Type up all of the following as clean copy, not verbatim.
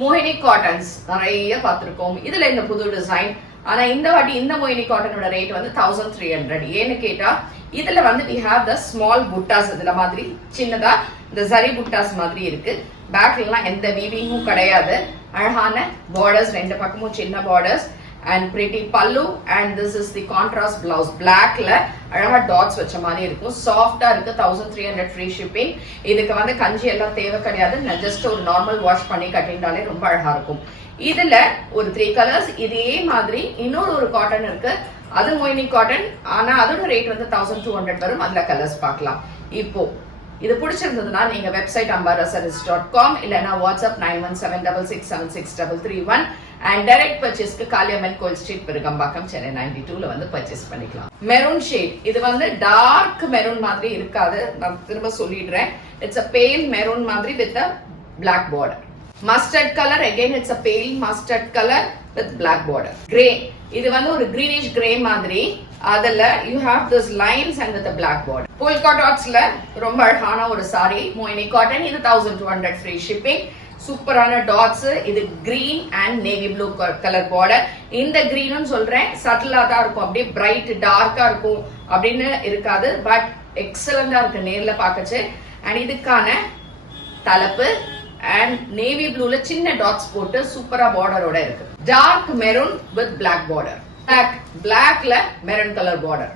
மோகினி காட்டன்ஸ் நிறைய பார்த்திருக்கோம். இதுல இந்த புது டிசைன். ஆனா இந்த வாட்டி இந்த மோகினி காட்டனோட ரேட் வந்து 1300. ஏன்னு கேட்டா இதுல வந்து we have the small buttas. இதுல மாதிரி சின்னதா இந்த சரி புட்டாஸ் மாதிரி இருக்கு. பேக்ல எல்லாம் எந்த வீவிங்கும் கிடையாது. அழகான பார்டர்ஸ், ரெண்டு பக்கமும் சின்ன borders and pretty pallu, and this is the contrast blouse. black ல அழகா டாட்ஸ் வச்ச மாதிரி இருக்கும். சாஃப்ட்டா இருக்கு. 1300 ஃப்ரீ ஷிப்பிங். இதுக்கு வந்து கஞ்சி எல்லாம் தேவை கிடையாது. ஜஸ்ட் ஒரு நார்மல் வாஷ் பண்ணி கட்டிண்டாலே ரொம்ப அழகா இருக்கும். இதுல ஒரு 3 கலர்ஸ். இதே மாதிரி இன்னொரு ஒரு காட்டன் இருக்கு. அது மோயினி காட்டன். ஆனா அதோட ரேட் வந்து 1200 வரும். அதுல கலர்ஸ் பார்க்கலாம். இப்போ இது பிடிச்சிருந்ததுன்னா நீங்க வெப்சைட் ambarasarees.com இல்லனா வாட்ஸ்அப் 9176676331 and direct purchase க்கு காளியம்மன் கோயில் ஸ்ட்ரீட் பெருகம்பாக்கம் சென்னை 92ல வந்து பர்ச்சேஸ் பண்ணிக்கலாம். Maroon shade. இது வந்து டார்க் மெரூன் மாதிரி இருக்காது. நான் திரும்ப சொல்லிடுறேன். இட்ஸ் a pale மெரூன் மாதிரி with a black border. Mustard colour. again it's a pale mustard color with black border. Grey. இது வந்து ஒரு greenish grey மாதிரி. அதுல you have this lines and with a black border. polka dotsல ரொம்ப அழகான ஒரு saree Moini cotton. இது 1200 ஃப்ரீ ஷிப்பிங். சூப்பரான டாட்ஸ். இது green and navy blue colour border. இந்த greenனு சொல்றேன் சட்டிலா தான் இருக்கும். அப்படியே பிரைட் டார்க்கா இருக்கும் அப்படின்னு இருக்காது. பட் எக்ஸலண்டா இருக்கு நேர்ல பார்க்கச்சு. அண்ட் இதுக்கான தலைப்பு and navy blueல சின்ன டாட்ஸ் போட்டு சூப்பரா பார்டரோட இருக்கு. Dark maroon with black border. blackல மெரூன் கலர் பார்டர்.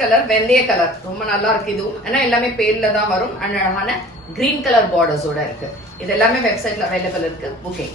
கலர் வெந்தய கலர் ரொம்ப நல்லா இருக்கு. இதுவும் ஏன்னா எல்லாமே பேர்ல தான் வரும். அண்ட் அழகான கிரீன் கலர் பார்டர்ஸோட இருக்கு. இது எல்லாமே வெப்சைட்ல அவைலபிள் இருக்கு. புக்கிங்